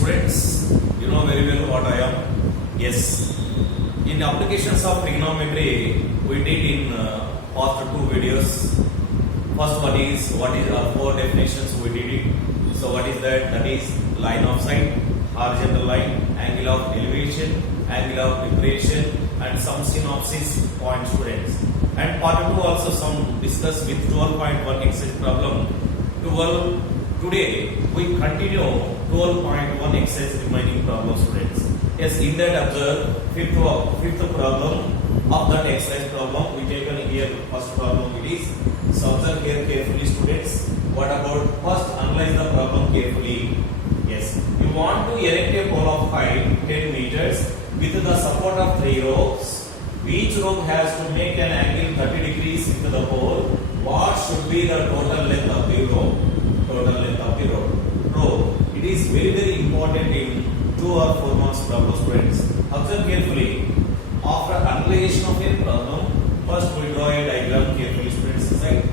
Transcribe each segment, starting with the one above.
students, you know very well what I am. Yes, in the applications of trigonometry, we did in past two videos. First one is what is four definitions we did it. So what is that? That is line of sight, horizontal line, angle of elevation, angle of depression, and some synopsis point students. And part 2 also some discuss with 12.1 exercise problem. 12 today we continue 12.1 exercise remaining problem students. Yes, in that observe fifth problem of that exercise problem we taken here. First problem it is. So observe here carefully students. What about first analyze the problem carefully. Yes, you want to erect a pole of height 10 meters with the support of 3 ropes. Each rope has to make an angle 30 degrees with the pole. What should be the total length of the rope? Total length of the rope. It is very important in 2 or 4 marks problem students. Observe carefully. After analyzation of a problem, first we draw a diagram carefully students. Right?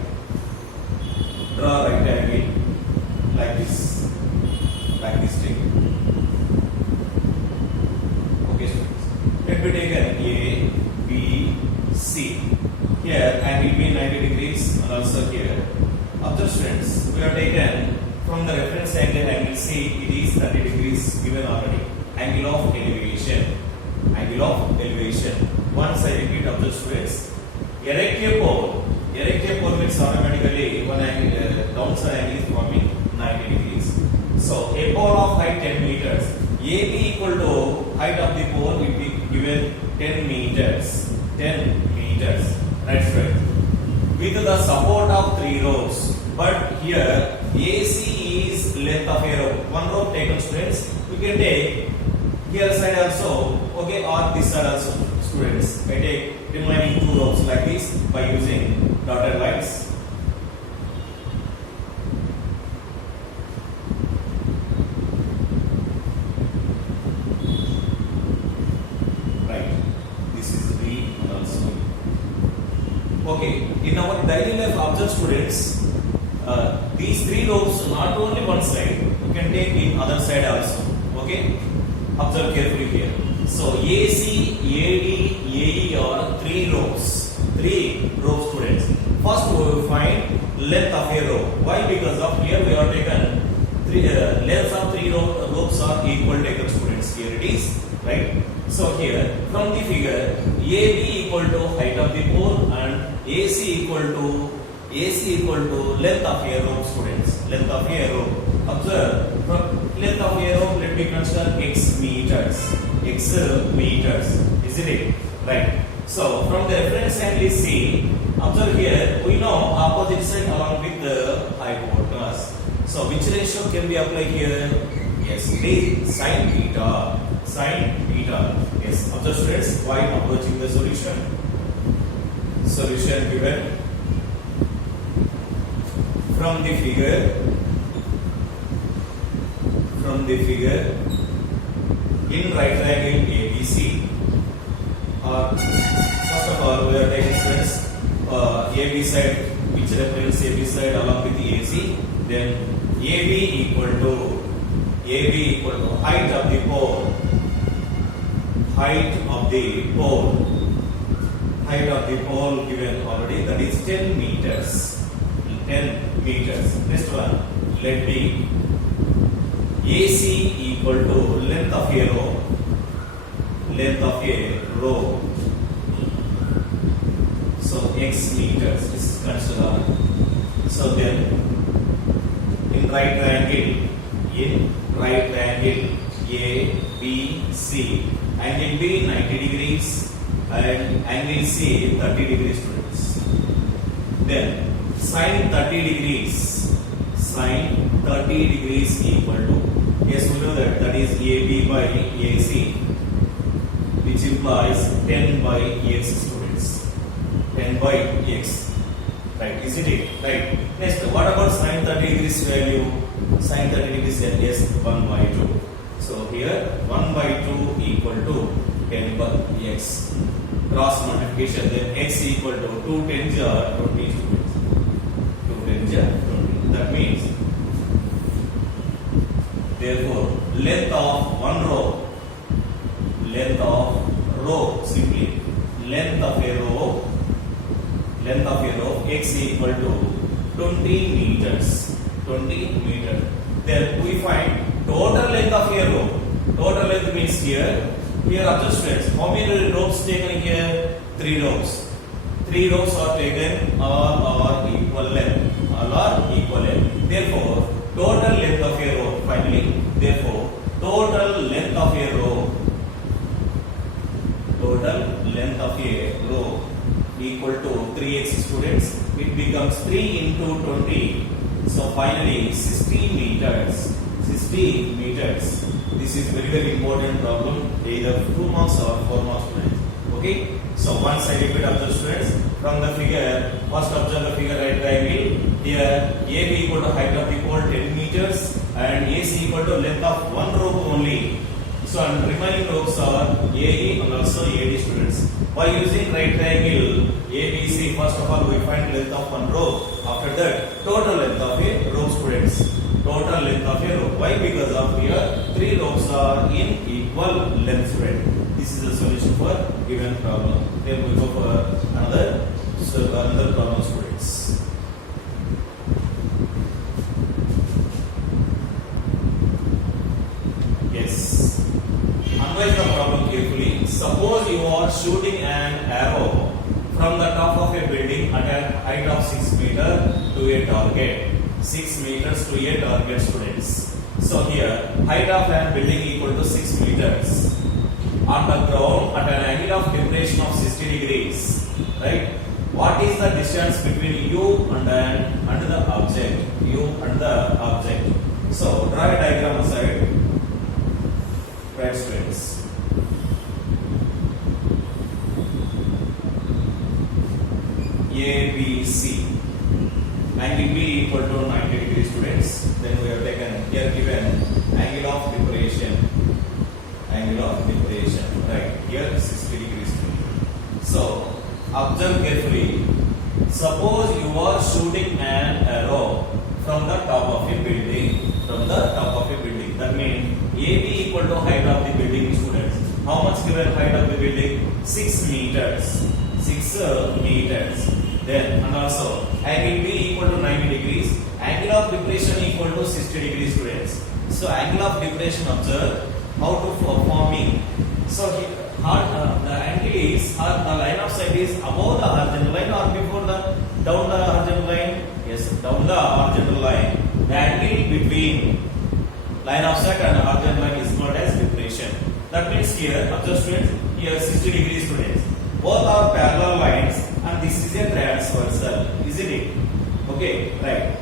Draw a rectangle like this thing. Okay students. Let me take an A, B, C. Here angle B 90 degrees and also here. Observe students, we have taken from the reference angle C, it is 30 degrees given already. Angle of elevation. Angle of elevation. Once I repeat, observe students. Erect a pole. Erect a pole means automatically one angle, downside angle is forming 90 degrees. So a pole of height 10 meters. AB equal to height of the pole will be given 10 meters. 10 meters. That's right. With the support of 3 ropes. But here AC is length of a rope. One rope taken students. We can take here side also. Okay, or this side also students. I take remaining 2 ropes like this by using dotted lines. Okay, in our daily life observe students, these 3 ropes not only one side, you can take in other side also. Okay, observe carefully here. So AC, AD, AE are 3 ropes. 3 ropes students. First we will find length of a rope. Why? Because of here we are taken length of 3 ropes are equal taken students. Here it is, right? So here from the figure AB equal to height of the pole and AC equal to length of a rope students. Length of a rope. Observe from length of a rope let me consider x meters. X meters. Isn't it? Right. So from the reference angle C, observe here we know opposite side along with the hypotenuse. So which ratio can be applied here? Yes, it is sin theta. Sin theta. Yes, observe students while approaching the solution. Solution given from the figure. In right triangle ABC. First of all, we are taking students AB side, which represents AB side along with the AC. Then AB equal to height of the pole. Height of the pole given already, that is 10 meters. 10 meters. Next one, let be AC equal to length of a rope. Length of a rope. So x meters is considered. So then in right triangle A, B, C. Angle B 90 degrees and angle C 30 degrees students. Then sin 30 degrees equal to, yes we know that is AB by AC, which implies 10 by x students. 10 by x. Right, isn't it? Right. Next, what about sin 30 degrees value? Sin 30 degrees yes 1 by 2. So here 1 by 2 equal to 10 by x. Cross multiplication, then x equal to 2 tens are 20 students. 2 tens are 20. That means, therefore, length of one row, simply length of a row x equal to 20 meters. Then we find total length of a row. Total length means here observe students, how many ropes taken here? 3 ropes. 3 ropes are taken, all are equal length. Therefore, total length of a row, finally, therefore, total length of a row equal to 3x students. It becomes 3 into 20. So finally, 60 meters. This is very important problem, either 2 marks or 4 marks students. Okay. So once I repeat observe students, from the figure, first observe the figure right triangle. Here AB equal to height of the pole 10 meters and AC equal to length of one rope only. So and remaining ropes are AE and also AD students. By using right triangle ABC, first of all we find length of one rope. After that, total length of a rope students. Total length of a rope. Why? Because of here 3 ropes are in equal length students. This is the solution for given problem. Then we go for another problem students. Yes. Analyze the problem carefully. Suppose you are shooting an arrow from the top of a building at a height of 6 meters to a target. 6 meters to a target students. So here height of an building equal to 6 meters. On the ground at an angle of depression of 60 degrees, right? What is the distance between you and the object? So draw a diagram aside. Right students. ABC. Angle B equal to 90 degrees students. Then we have taken here given angle of depression. Right, here 60 degrees. So observe carefully. Suppose you are shooting an arrow from the top of a building. That means AB equal to height of the building students. How much given height of the building? 6 meters. Then and also angle B equal to 90 degrees. Angle of depression equal to 60 degrees students. So angle of depression, observe how to forming. So here, the angle is, the line of sight is above the horizontal line or before down the horizontal line? Yes, down the horizontal line. The angle between line of sight and horizontal line is called as depression. That means here, observe students, here 60 degrees students. Both are parallel lines and this is a transversal, isn't it? Okay, right.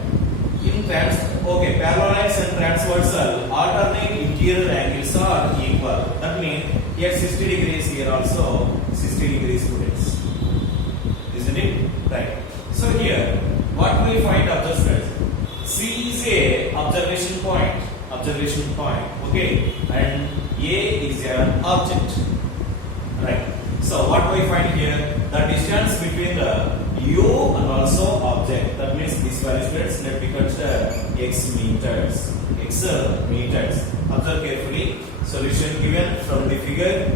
Parallel lines and transversal alternate interior angles are equal. That means here 60 degrees, here also 60 degrees students. Isn't it? Right. So here, what we find observe students? C is a observation point. Okay, and A is an object. Right. So what we find here? The distance between the U and also object. That means this value students, let me consider x meters. Observe carefully. Solution given from the figure.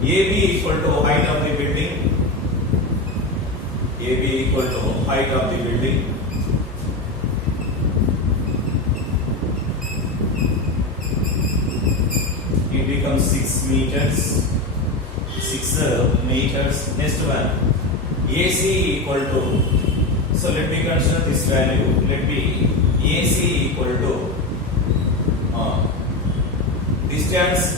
AB equal to height of the building. It becomes 6 meters. Next one, AC equal to. So let me consider this value. Let me AC equal to distance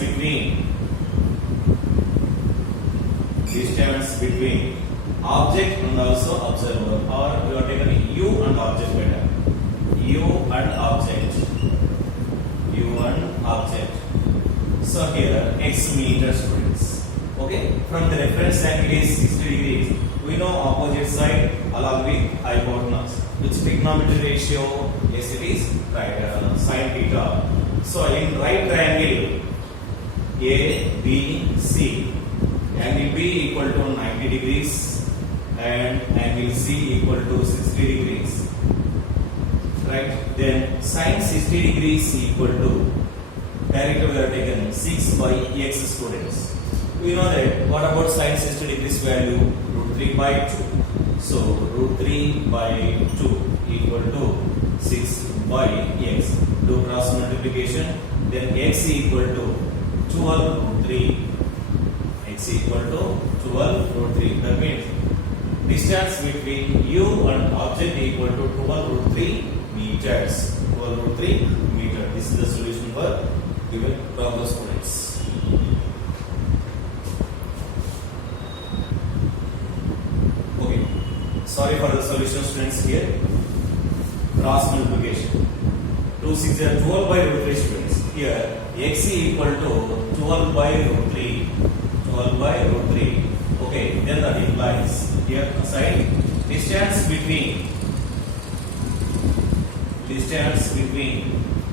between object and also observer, or we are taking U and object better. U and object. So here x meters students. Okay, from the reference angle is 60 degrees. We know opposite side along with hypotenuse. Which trigonometry ratio? Yes, it is right, sin theta. So in right triangle ABC, angle B equal to 90 degrees and angle C equal to 60 degrees. right? Then sine 60 degrees equal to, directly we have taken 6 by x students. We know that. What about sine 60 degrees value? Root 3 by 2. So root 3 by 2 equal to 6 by x. Do cross multiplication. Then x equal to 12 root 3. X equal to 12 root 3. That means distance between you and object equal to 12 root 3 meters. 12 root 3 meter. This is the solution for given problem, students. Okay. Sorry for the solution, students. Here cross multiplication. 2 6 are 12 by root 3, students. Here x equal to 12 by root 3. 12 by root 3. Okay. Then that implies here aside distance between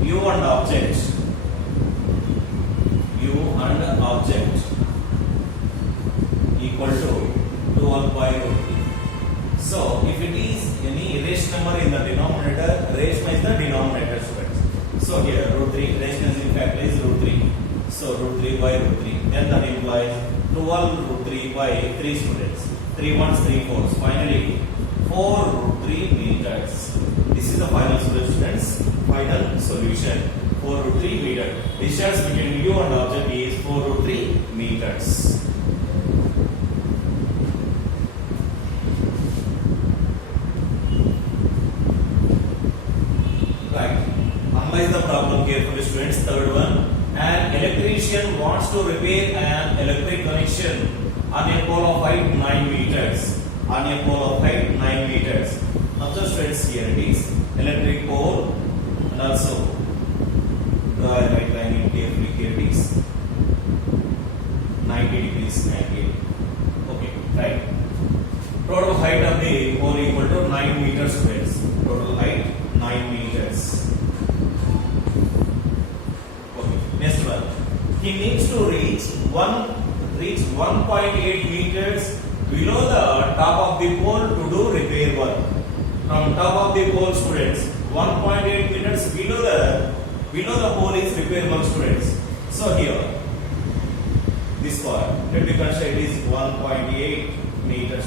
you and object. U and object equal to 12 by root 3. So if it is any irrational number in the denominator, irrational is the denominator, students. So here root 3, irrational is in fact is root 3. So root 3 by root 3. Then that implies 12 root 3 by 3, students. 3 ones, 3 fours. Finally 4 root 3 meters. This is the final solution, students. Final solution. 4 root 3 meter. Distance between you and object is 4 root 3 meters. Right. Analyze the problem carefully, students. Third one. An electrician wants to repair an electric connection on a pole of height 9 meters. On a pole of height 9 meters. Observe, students, here it is. Electric pole and also draw a right line in carefully. Here it is 90 degrees, 90. Okay, right. Total height of the pole equal to 9 meters, students. Total height 9 meters. Okay, next one. He needs to reach 1.8 meters below the top of the pole to do repair work. From top of the pole, students, 1.8 meters below the pole is repair work, students. So here, this part, let me consider it is 1.8 meters.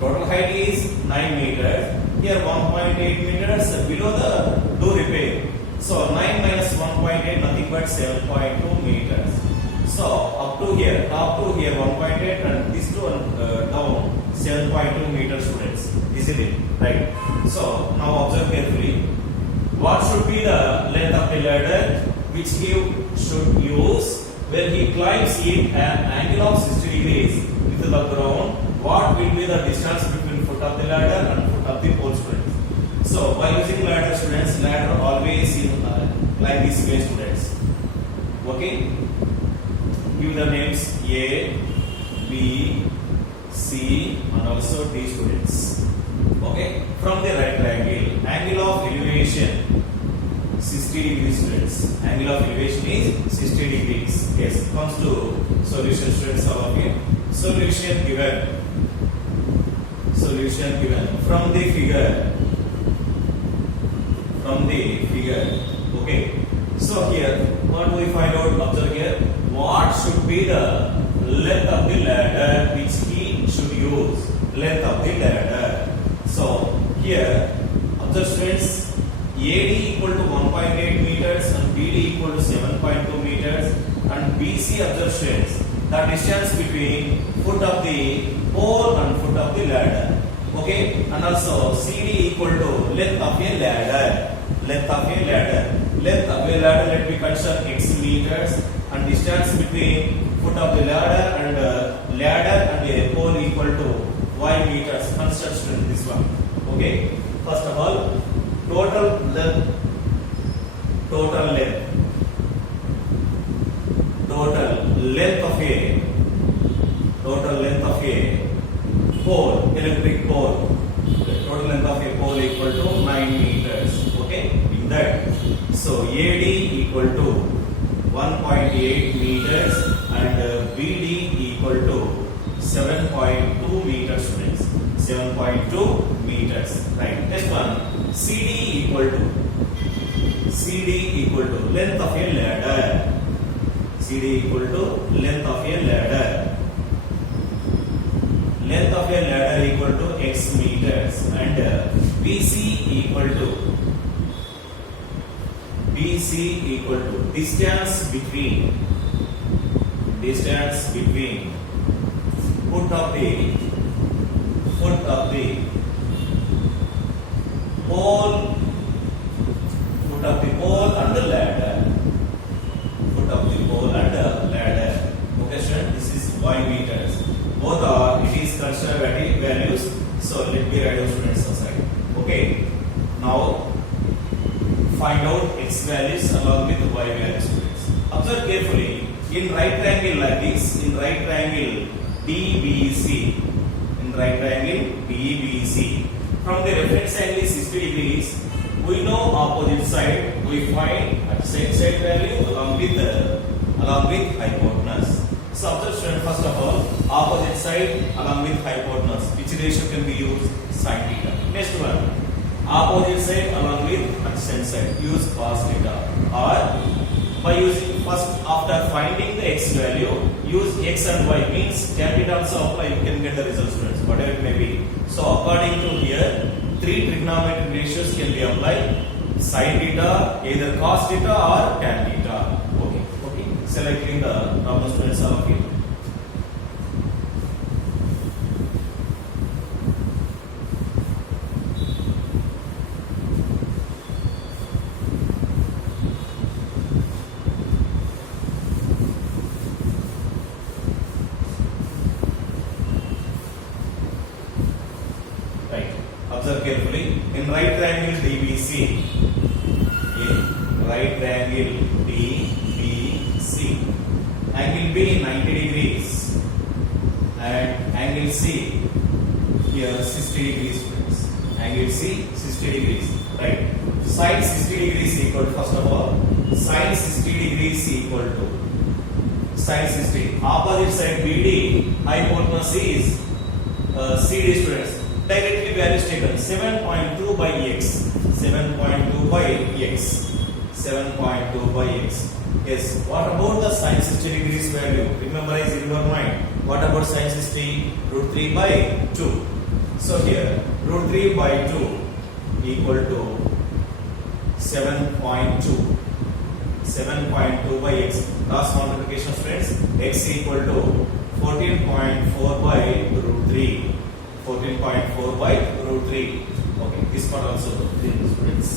Total height is 9 meters. Here 1.8 meters below the do repair. So 9 minus 1.8 nothing but 7.2 meters. So up to here, top to here 1.8 and this to down 7.2 meters, students. Isn't it? Right. So now observe carefully. What should be the length of the ladder which he should use when he climbs it at an angle of 60 degrees with the ground? What will be the distance between foot of the ladder and foot of the pole, students? So by using ladder, students, ladder always in like this way, students. Okay. Give the names A, B, C and also D, students. Okay. From the right triangle, angle of elevation 60 degrees, students. Angle of elevation is 60 degrees. Yes. Comes to solution, students. All of you. Solution given. Solution given from the figure. From the figure. Okay. So here, what do we find out? Observe here. What should be the length of the ladder which he should use? Length of the ladder. So here, observe, students. AD equal to 1.8 meters and BD equal to 7.2 meters and BC, observe, students, the distance between foot of the pole and foot of the ladder. Okay, and also CD equal to length of a ladder. Length of a ladder. Length of a ladder, let me consider x meters and distance between foot of the ladder and a pole equal to y meters. Consider this one. Okay, first of all, total length of a pole, electric pole. Total length of a pole equal to 9 meters. Okay, in that, so AD equal to 1.8 meters and BD equal to 7.2 meters, students. 7.2 meters. Right. Next one. CD equal to length of a ladder. CD equal to length of a ladder. Length of a ladder equal to x meters, and BC equal to distance between foot of the pole and the ladder. Okay, student, this is y meters. Both are, it is conservative values. So let me write those students aside. Okay. Now find out x values along with y values, students. Observe carefully. In right triangle like this, in right triangle DBC, from the reference angle is 60 degrees. We know opposite side. We find adjacent side value along with hypotenuse. So observe, student, first of all, opposite side along with hypotenuse. Which ratio can be used? Sin theta. Next one, opposite side along with adjacent side. Use cos theta. Or by using first, after finding the x value, use x and y, means tan theta also apply. You can get the result, students, whatever it may be. So according to here, three trigonometric ratios can be applied: sin theta, either cos theta or tan theta. Okay. Selecting the problem, students, all of you. Right. Observe carefully. In right triangle DBC, angle B 90 degrees and angle C here 60 degrees, friends. Angle C 60 degrees. Right. Sin 60 degrees equal to, first of all, sin 60 degrees equal to sin 60. Opposite side BD, hypotenuse is CD, students. Directly values taken 7.2 by x. 7.2 by x. Yes. What about the sin 60 degrees value? Memorize in your mind. What about sin 60? Root 3 by 2. So here, root 3 by 2 equal to 7.2. 7.2 by x. Cross multiplication, friends. X equal to 14.4 by root 3. 14.4 by root 3. Okay, this part also, students.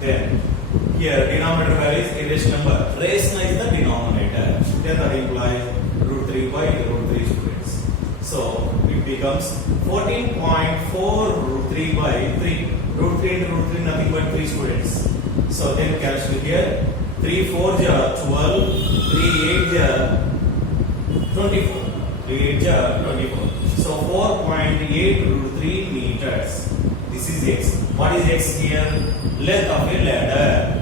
Then here denominator value is irrational number. Rationalize the denominator. Then that implies root 3 by root 3, students. So it becomes 14.4 root 3 by 3. Root 3 into root 3 nothing but 3, students. So then calculate here. 3 4 ja 12, 3 8 ja 24. 3 8 ja 24. So 4.8 root 3 meters. This is x. What is x here? Length of a ladder.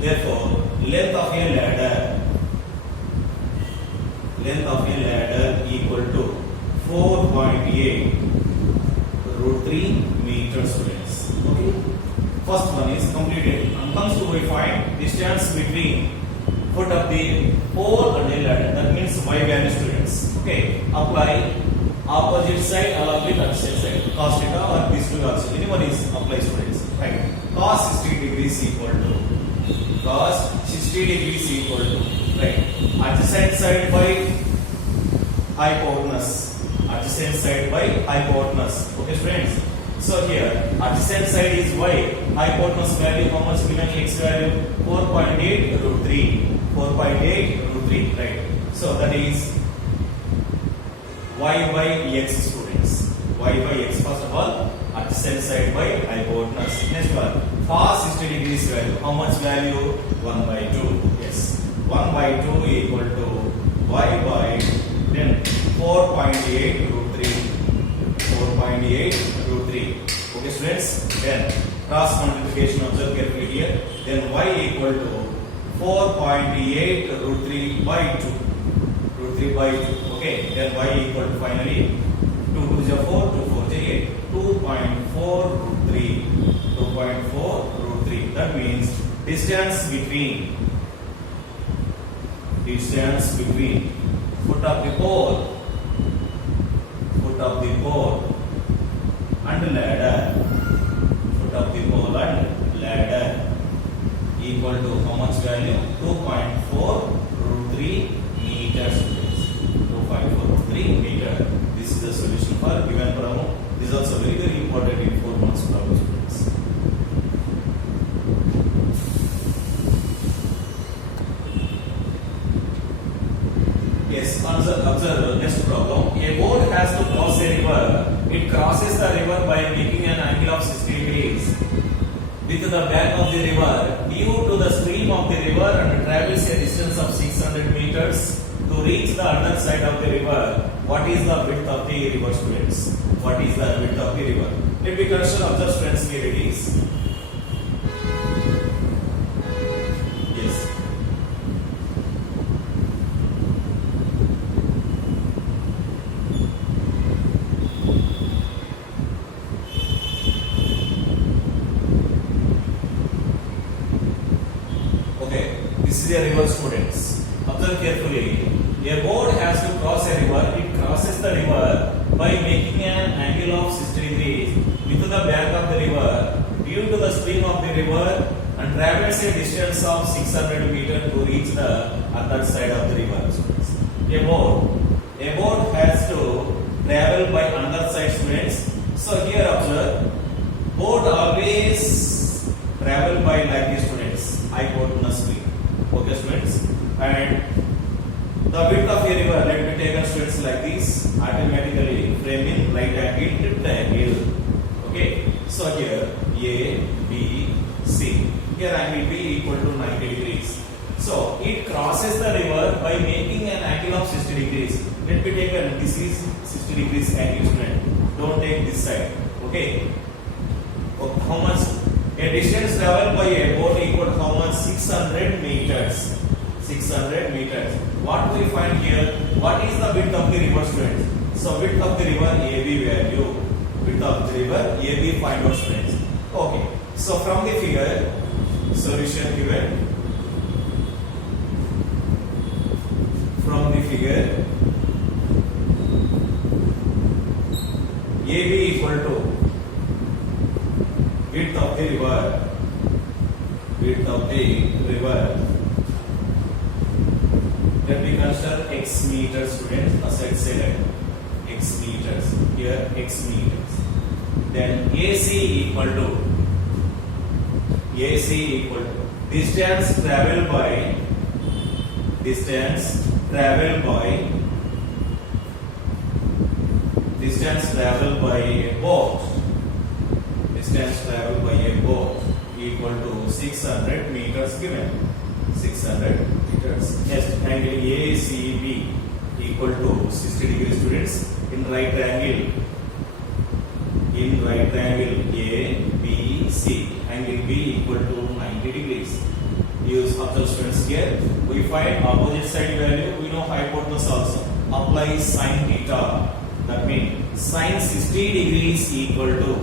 Therefore, length of a ladder equal to 4.8 root 3 meters, students. Okay. First one is completed. And comes to we find distance between foot of the pole and the ladder. That means y value, students. Okay. Apply opposite side along with adjacent side. Cos theta or these two also. Anyone is apply, students. Right. Cos 60 degrees equal to right. Adjacent side by hypotenuse. Okay, friends. So here adjacent side is y. Hypotenuse value, how much given? X value 4.8 root 3. 4.8 root 3. Right. So that is y by x, students. Y by x. First of all, adjacent side by hypotenuse. Next one, cos 60 degrees value. How much value? 1 by 2. Yes. 1 by 2 equal to y by then 4.8 root 3. 4.8 root 3. Okay, students. Then Cross multiplication, observe carefully here. Then y equal to 4.8 root 3 by 2. Root 3 by 2. Okay. Then y equal to finally 2 to the 4, 2 4 is 8. 2.4 root 3. 2.4 root 3. That means distance between foot of the pole and ladder, foot of the pole and ladder equal to how much value? 2.4 root 3 meters. 2.4 root 3 meter. This is the solution for given problem. This is also very very important in 4 months problem, students. Yes, observe next problem. A boat has to cross a river. It crosses the river by making an angle of 60 degrees with the bank of the river due to the stream of the river and travels a distance of 600 meters to reach the other side of the river. What is the width of the river, students? What is the width of the river? Let me consider, observe friends, here it is. Yes. This is a river, students. Observe carefully. A boat has to cross a river. It crosses the river by making an angle of 60 degrees with the bank of the river due to the stream of the river and travels a distance of 600 meters to reach the other side of the river. A boat has to travel by another side, students. So here observe, boat always travel by like this, students. Hypotenuse. Okay, students, and the width of a river, let me take a students like this, automatically frame in right angle triangle. Okay, so here A, B, C. Here angle B equal to 90 degrees. So it crosses the river by making an angle of 60 degrees. Let me take a, this is 60 degrees angle, student. Don't take this side. Okay. How much? A distance traveled by a boat equal to how much? 600 meters. 600 meters. What we find here? What is the width of the river, students? So width of the river AB value. Width of the river AB find out, students. Okay. So from the figure, solution given. From the figure, AB equal to width of the river. Width of the river. Let me consider x meters, students. Aside select x meters. Here x meters. Then AC equal to distance traveled by a boat. Distance traveled by a boat equal to 600 meters given. 600 meters. Next, angle ACB equal to 60 degrees, students. In right triangle ABC, angle B equal to 90 degrees. Use observe, students. Here we find opposite side value. We know hypotenuse also. Apply sin theta. That means sin 60 degrees equal to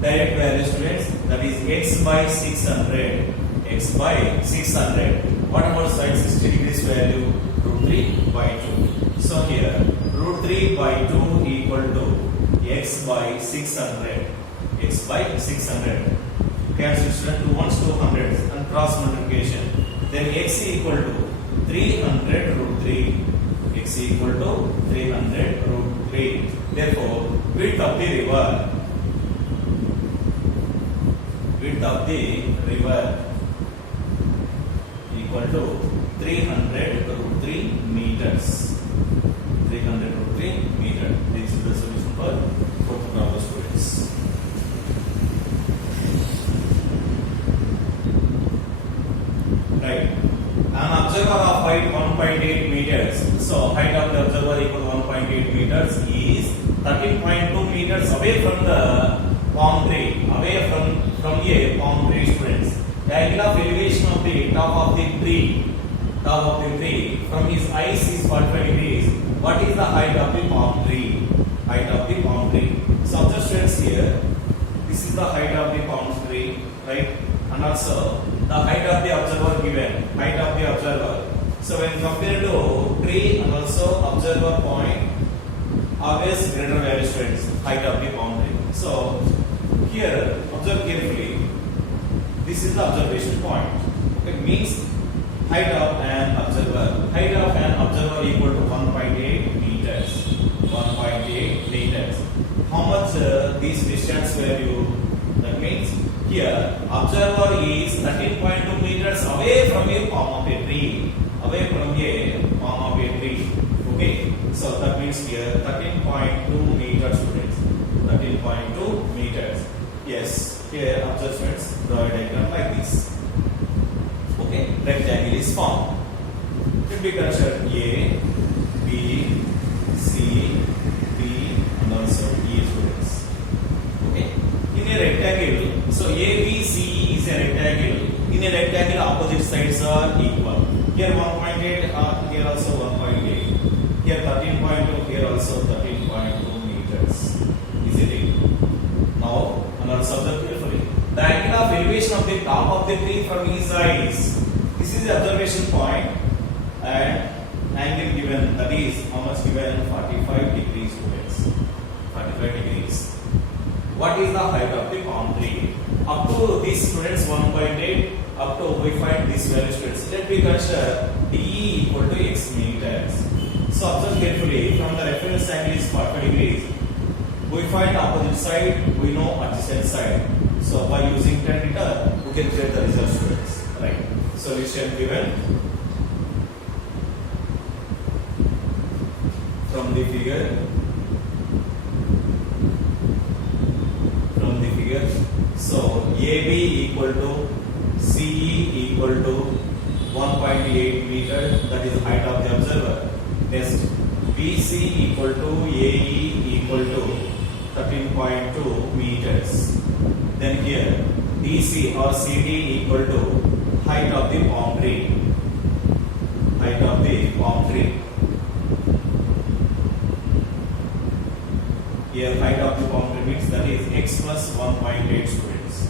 direct value, students. That is x by 600. X by 600. What about sin 60 degrees value? Root 3 by 2. So here root 3 by 2 equal to x by 600. X by 600. Cancel, student. 2 ones 200s and cross multiplication. Then x equal to 300 root 3. X equal to 300 root 3. Therefore, width of the river equal to 300 root 3 meters. 300 root 3 meter. This is the solution for fourth problem, students. Right. An observer of height 1.8 meters. So height of the observer equal to 1.8 meters is 13.2 meters away from the palm tree. Away from from a palm tree, students. The angle of elevation of the top of the tree from his eyes is 45 degrees. What is the height of the palm tree? Height of the palm tree. So observe students here. This is the height of the palm tree, right? And also the height of the observer given. Height of the observer. So when compared to tree and also observer point, always greater value, students. Height of the palm tree. So here observe carefully. This is the observation point. It means height of an observer. Height of an observer equal to 1.8 meters. 1.8 meters. How much this distance value? That means here observer is 13.2 meters away from a palm of a tree. Away from a palm of a tree. Okay. So that means here 13.2 meters, students. 13.2 meters. Yes. Here observations draw a diagram like this. Okay, rectangle is formed. It will be considered A, B, C, D, and also E, students. Okay, in a rectangle, so A, B, C is a rectangle. In a rectangle, opposite sides are equal. Here 1.8, here also 1.8. Here 13.2, here also 13.2 meters. Is it? Now, another observe carefully. The angle of elevation of the top of the tree from his eyes. This is the observation point, and angle given, that is how much given? 45 degrees, students. 45 degrees. What is the height of the palm tree? Up to this, students, 1.8. Up to we find this value, students. Let me consider DE equal to x meters. So observe carefully. From the reference angle is 45 degrees. We find opposite side. We know adjacent side. So by using tan theta, we can get the result, students. Right. Solution given from the figure. So AB equal to CE equal to 1.8 meter. That is the height of the observer. Next, BC equal to AE equal to 13.2 meters. Then here DC or CD equal to height of the palm tree. Height of the palm tree. Here height of the palm tree means that is x plus 1.8, students.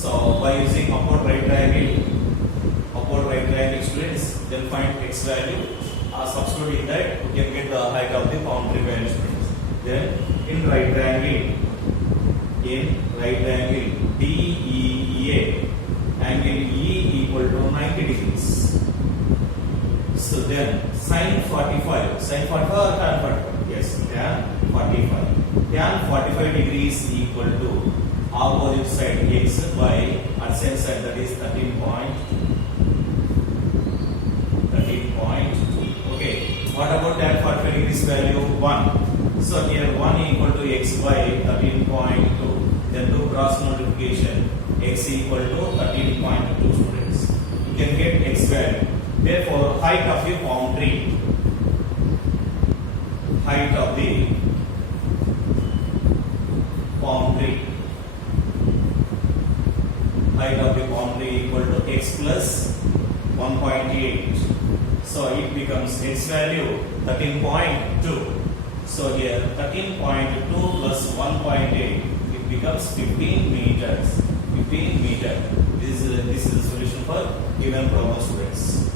So by using upward right triangle students, then find x value. Substitute in that, we can get the height of the palm tree value, students. Then in right triangle DEA, angle E equal to 90 degrees. So then sin 45 or tan 45? Yes, tan 45. Tan 45 degrees equal to opposite side x by adjacent side, that is 13.2. Okay. What about tan 45 degrees value? 1. So here 1 equal to x by 13.2. Then do cross multiplication. X equal to 13.2, students. You can get x value. Therefore, height of the palm tree. Height of the palm tree. Height of the palm tree equal to x plus 1.8. So it becomes x value 13.2. So here 13.2 plus 1.8, it becomes 15 meters. 15 meters. This is the solution for given problem, students.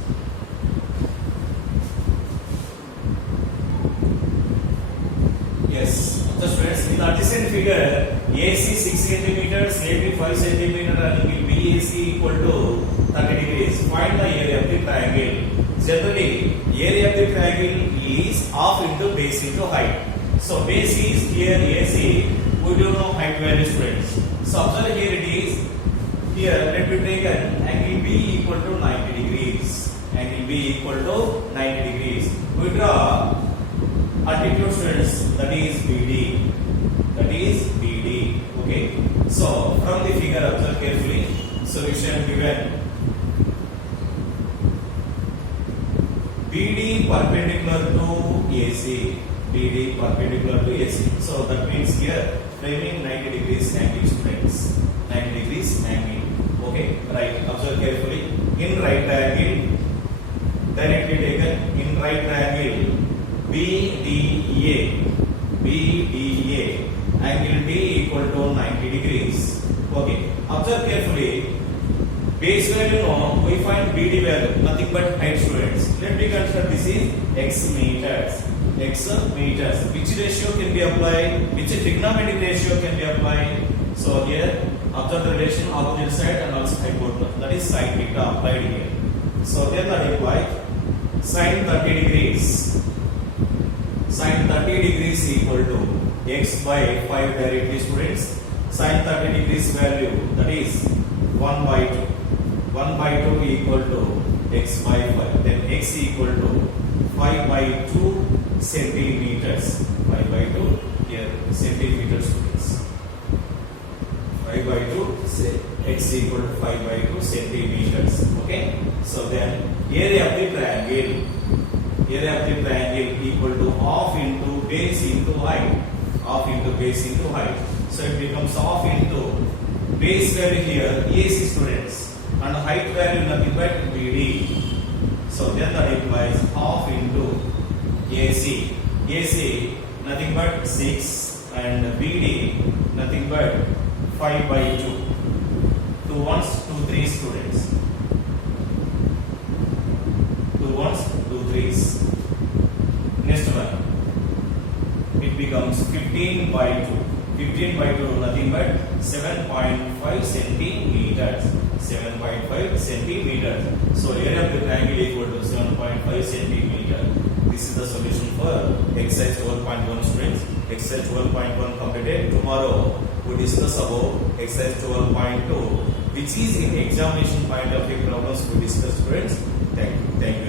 Yes. So students, in the adjacent figure, AC 6 centimeters, AB 5 centimeters, and angle BAC equal to 30 degrees. Find the area of the triangle. Generally, area of the triangle is half into base into height. So base is here AC. We don't know height value, students. So observe here it is. Here let me take an angle B equal to 90 degrees. Angle B equal to 90 degrees. We draw altitude, students. That is BD. That is BD. Okay. So from the figure, observe carefully. Solution given. BD perpendicular to AC. BD perpendicular to AC. So that means here framing 90 degrees angle, student. students. 90 degrees angle. Okay, right. Observe carefully. In right triangle, directly taken in right triangle, BDA, angle B equal to 90 degrees. Okay, observe carefully. Base value, no, we find BD value, nothing but height, students. Let me consider this is x meters. X meters. Which ratio can be applied? Which trigonometric ratio can be applied? So here, observe the relation opposite side and also hypotenuse. That is sin theta applied here. So then that implies sin 30 degrees. Sin 30 degrees equal to x by 5 directly, students. Sin 30 degrees value, that is 1 by 2. 1 by 2 equal to x by 5. Then x equal to 5 by 2 centimeters. 5 by 2 here centimeters, students. 5 by 2, say x equal to 5 by 2 centimeters. Okay. So then area of the triangle. Area of the triangle equal to half into base into height. Half into base into height. So it becomes half into base value here AC, students, and height value nothing but BD. So then that implies half into AC. AC nothing but 6 and BD nothing but 5 by 2. 2 ones, 2 threes, students. 2 ones, 2 threes. Next one. It becomes 15 by 2. 15 by 2 nothing but 7.5 centimeters. 7.5 centimeters. So area of the triangle equal to 7.5 centimeters. This is the solution for exercise 12.1, students. Exercise 12.1 completed. Tomorrow we discuss about exercise 12.2, which is in examination point of view problems we discuss, students. Thank you.